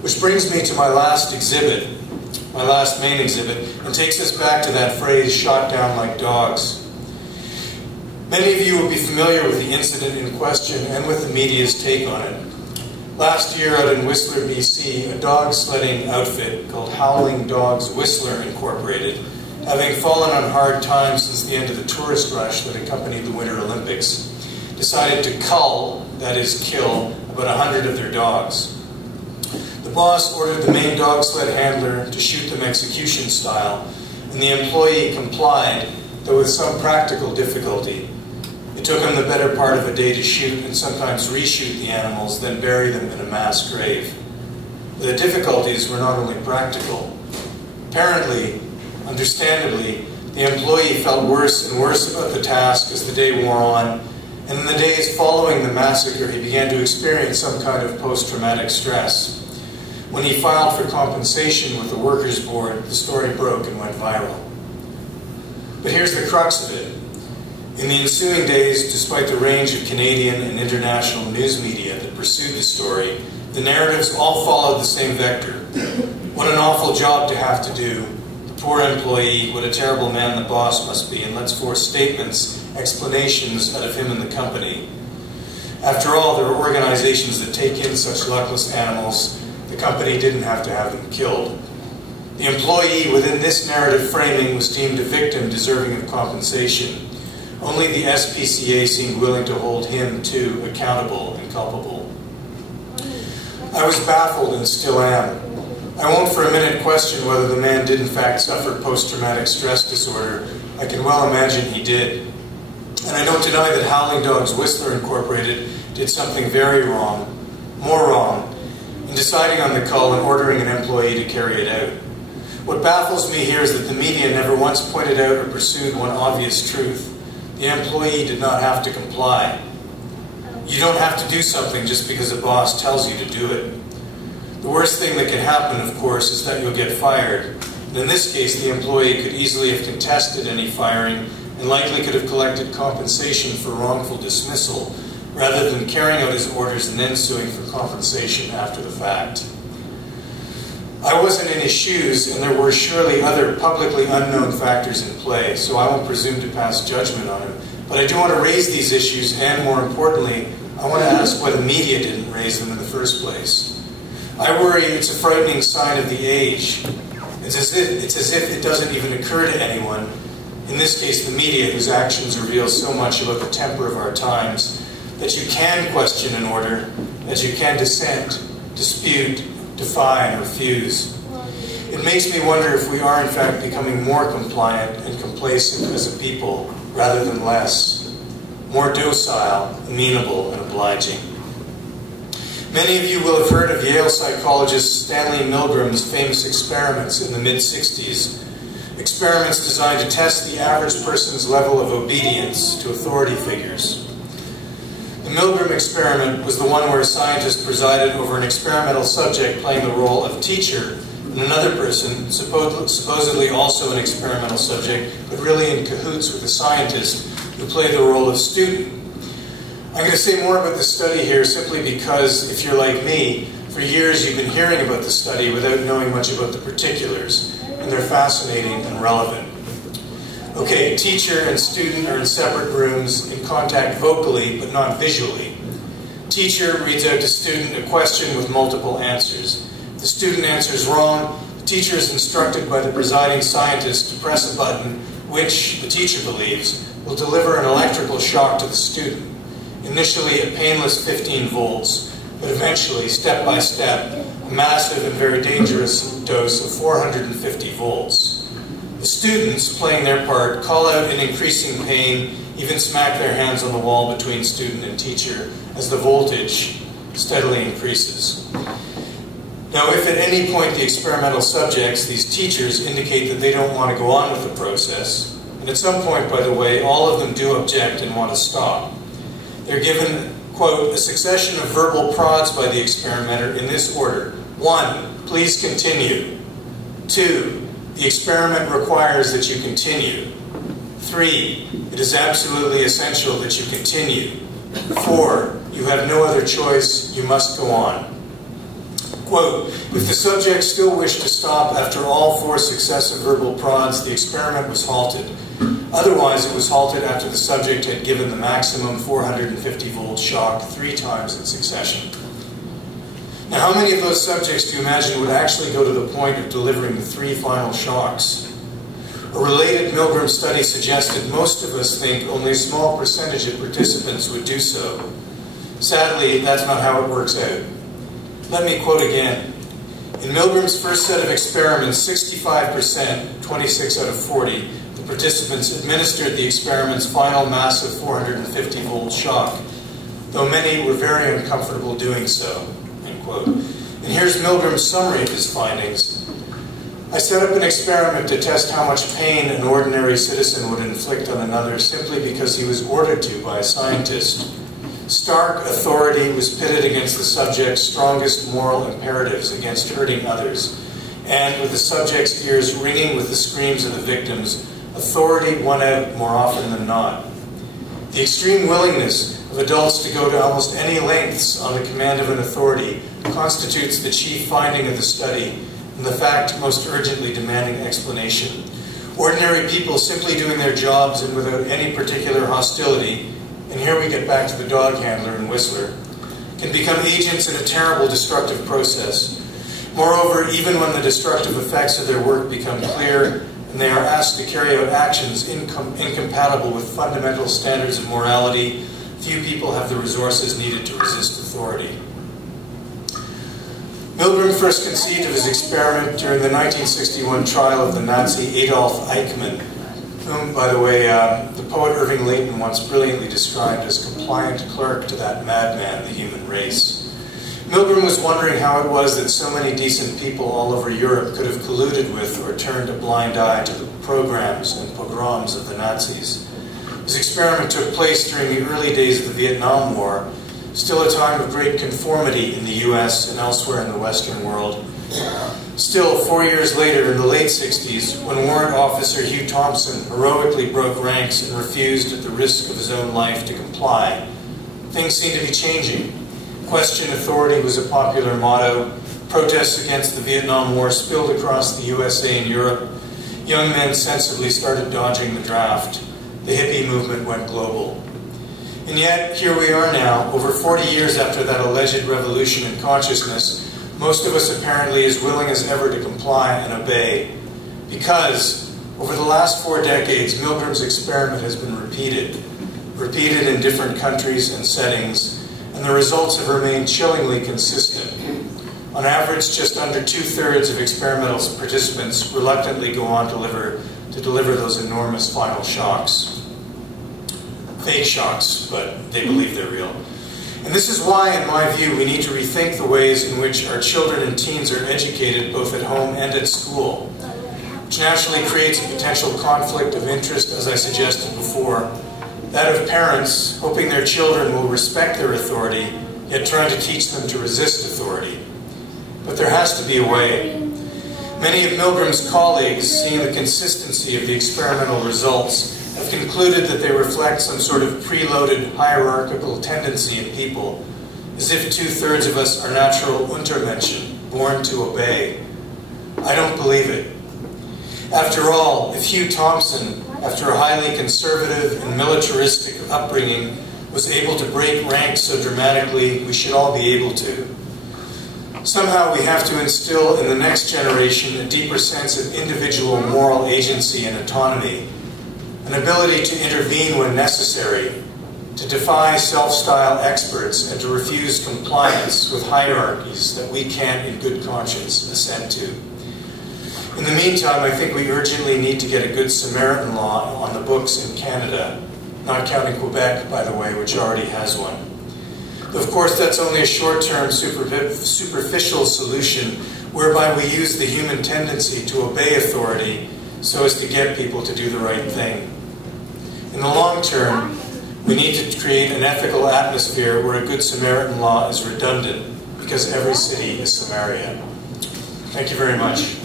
Which brings me to my last exhibit, my last main exhibit, and takes us back to that phrase, shot down like dogs. Many of you will be familiar with the incident in question and with the media's take on it. Last year out in Whistler, BC, a dog sledding outfit called Howling Dogs Whistler Incorporated, having fallen on hard times since the end of the tourist rush that accompanied the Winter Olympics, decided to cull, that is kill, about 100 of their dogs. The boss ordered the main dog sled handler to shoot them execution style, and the employee complied, though with some practical difficulty. It took him the better part of a day to shoot and sometimes reshoot the animals, then bury them in a mass grave. The difficulties were not only practical. Apparently, understandably, the employee felt worse and worse about the task as the day wore on, and in the days following the massacre, he began to experience some kind of post-traumatic stress. When he filed for compensation with the Workers' Board, the story broke and went viral. But here's the crux of it. In the ensuing days, despite the range of Canadian and international news media that pursued the story, the narratives all followed the same vector. What an awful job to have to do. The poor employee, what a terrible man the boss must be, and let's force statements, explanations out of him and the company. After all, there are organizations that take in such luckless animals. The company didn't have to have them killed. The employee within this narrative framing was deemed a victim deserving of compensation. Only the SPCA seemed willing to hold him, too, accountable and culpable. I was baffled and still am. I won't for a minute question whether the man did in fact suffer post-traumatic stress disorder. I can well imagine he did. And I don't deny that Howling Dogs Whistler Incorporated did something very wrong, more wrong, in deciding on the cull and ordering an employee to carry it out. What baffles me here is that the media never once pointed out or pursued one obvious truth. The employee did not have to comply. You don't have to do something just because a boss tells you to do it. The worst thing that can happen, of course, is that you'll get fired. And in this case, the employee could easily have contested any firing and likely could have collected compensation for wrongful dismissal, rather than carrying out his orders and then suing for compensation after the fact. I wasn't in his shoes, and there were surely other publicly unknown factors in play, so I won't presume to pass judgment on him. But I do want to raise these issues, and more importantly, I want to ask why the media didn't raise them in the first place. I worry it's a frightening sign of the age. It's as if it doesn't even occur to anyone, in this case the media, whose actions reveal so much about the temper of our times, that you can question an order, that you can dissent, dispute, defy, and refuse. It makes me wonder if we are in fact becoming more compliant and complacent as a people, rather than less, more docile, amenable, and obliging. Many of you will have heard of Yale psychologist Stanley Milgram's famous experiments in the mid-60s, experiments designed to test the average person's level of obedience to authority figures. The Milgram experiment was the one where a scientist presided over an experimental subject playing the role of teacher, and another person, supposedly also an experimental subject, but really in cahoots with the scientist, who played the role of student. I'm going to say more about the study here simply because, if you're like me, for years you've been hearing about the study without knowing much about the particulars, and they're fascinating and relevant. Okay, teacher and student are in separate rooms, in contact vocally, but not visually. Teacher reads out to student a question with multiple answers. If the student answers wrong, the teacher is instructed by the presiding scientist to press a button which, the teacher believes, will deliver an electrical shock to the student. Initially a painless 15 volts, but eventually, step by step, a massive and very dangerous dose of 450 volts. The students, playing their part, call out in increasing pain, even smack their hands on the wall between student and teacher as the voltage steadily increases. Now, if at any point the experimental subjects, these teachers, indicate that they don't want to go on with the process, and at some point, by the way, all of them do object and want to stop, they're given, quote, a succession of verbal prods by the experimenter in this order. 1, please continue. 2, the experiment requires that you continue. 3, it is absolutely essential that you continue. 4, you have no other choice, you must go on. Quote, if the subject still wished to stop after all 4 successive verbal prods, the experiment was halted. Otherwise, it was halted after the subject had given the maximum 450-volt shock 3 times in succession. Now, how many of those subjects do you imagine would actually go to the point of delivering the 3 final shocks? A related Milgram study suggested most of us think only a small percentage of participants would do so. Sadly, that's not how it works out. Let me quote again. In Milgram's first set of experiments, 65%, 26 out of 40, the participants administered the experiment's final massive 450-volt shock, though many were very uncomfortable doing so. End quote. And here's Milgram's summary of his findings. I set up an experiment to test how much pain an ordinary citizen would inflict on another simply because he was ordered to by a scientist. Stark authority was pitted against the subject's strongest moral imperatives against hurting others, and with the subject's ears ringing with the screams of the victims, authority won out more often than not. The extreme willingness of adults to go to almost any lengths on the command of an authority constitutes the chief finding of the study, and the fact most urgently demanding explanation. Ordinary people simply doing their jobs and without any particular hostility, and here we get back to the dog handler and Whistler, can become agents in a terrible destructive process. Moreover, even when the destructive effects of their work become clear and they are asked to carry out actions incompatible with fundamental standards of morality, few people have the resources needed to resist authority. Milgram first conceived of his experiment during the 1961 trial of the Nazi Adolf Eichmann, whom, by the way, the poet Irving Layton once brilliantly described as compliant clerk to that madman, the human race. Milgram was wondering how it was that so many decent people all over Europe could have colluded with or turned a blind eye to the programs and pogroms of the Nazis. His experiment took place during the early days of the Vietnam War, still a time of great conformity in the US and elsewhere in the Western world. Still, 4 years later, in the late 60s, when Warrant Officer Hugh Thompson heroically broke ranks and refused at the risk of his own life to comply, things seemed to be changing. Question authority was a popular motto. Protests against the Vietnam War spilled across the USA and Europe. Young men sensibly started dodging the draft. The hippie movement went global. And yet, here we are now, over 40 years after that alleged revolution in consciousness, most of us apparently as willing as ever to comply and obey. Because, over the last 4 decades, Milgram's experiment has been repeated in different countries and settings, and the results have remained chillingly consistent. On average, just under 2/3 of experimental participants reluctantly go on to deliver those enormous final shocks. Fake shocks, but they believe they're real. And this is why, in my view, we need to rethink the ways in which our children and teens are educated both at home and at school, which naturally creates a potential conflict of interest, as I suggested before, that of parents hoping their children will respect their authority, yet trying to teach them to resist authority. But there has to be a way. Many of Milgram's colleagues, seeing the consistency of the experimental results, have concluded that they reflect some sort of preloaded hierarchical tendency in people, as if 2/3 of us are natural Untermenschen, born to obey. I don't believe it. After all, if Hugh Thompson, after a highly conservative and militaristic upbringing, was able to break ranks so dramatically, we should all be able to. Somehow we have to instill in the next generation a deeper sense of individual moral agency and autonomy, an ability to intervene when necessary, to defy self-style experts, and to refuse compliance with hierarchies that we can't in good conscience assent to. In the meantime, I think we urgently need to get a good Samaritan law on the books in Canada, not counting Quebec, by the way, which already has one. Of course, that's only a short-term, superficial solution whereby we use the human tendency to obey authority so as to get people to do the right thing. In the long term, we need to create an ethical atmosphere where a good Samaritan law is redundant, because every city is Samaria. Thank you very much.